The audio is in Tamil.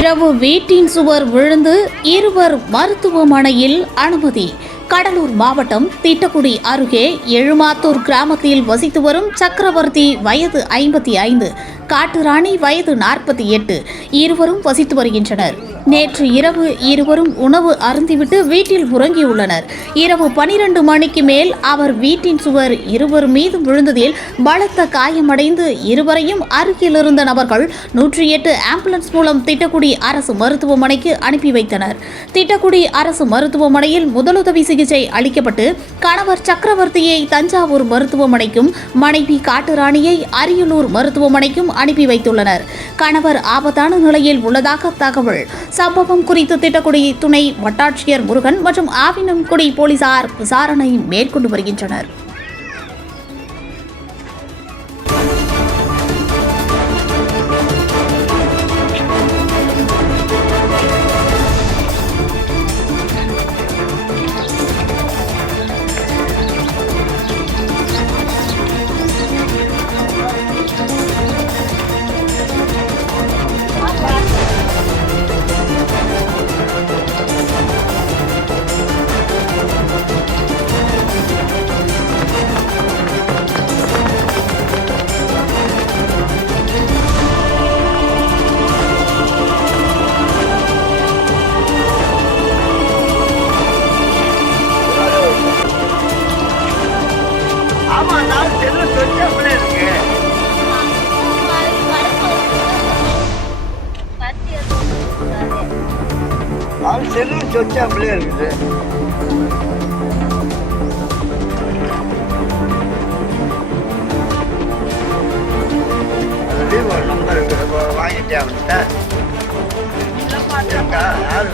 இரவு வீட்டின் சுவர் விழுந்து இருவர் மருத்துவமனையில் அனுமதி. கடலூர் மாவட்டம் திட்டக்குடி அருகே எழுமாத்தூர் கிராமத்தில் வசித்து வரும் சக்கரவர்த்தி வயது 55, காட்டுராணி வயது 48 இருவரும் வசித்து வருகின்றனர். நேற்று இரவு இருவரும் உணவு அருந்திவிட்டு வீட்டில் உறங்கியுள்ளனர். இரவு 12 மணிக்கு மேல் அவர் வீட்டின் சுவர் இருவர் மீது விழுந்ததில் பலத்த காயமடைந்து இருவரையும் அருகில் இருந்த நபர்கள் 108 ஆம்புலன்ஸ் மூலம் திட்டக்குடி அரசு மருத்துவமனைக்கு அனுப்பி வைத்தனர். திட்டக்குடி அரசு மருத்துவமனையில் முதலுதவி சிகிச்சை அளிக்கப்பட்டு கணவர் சக்கரவர்த்தியை தஞ்சாவூர் மருத்துவமனைக்கும் மனைவி காட்டுராணியை அரியலூர் மருத்துவமனைக்கும் அனுப்பி வைத்துள்ளனர். கணவர் ஆபத்தான நிலையில் உள்ளதாக தகவல். சம்பவம் குறித்து திட்டக்குடி துணை வட்டாட்சியர் முருகன் மற்றும் ஆவினன்குடி போலீசார் விசாரணை மேற்கொண்டு வருகின்றனர். செல்லும் சொச்சாமலே இருக்குது. நம்பர் வாங்கிட்டேன். யாரு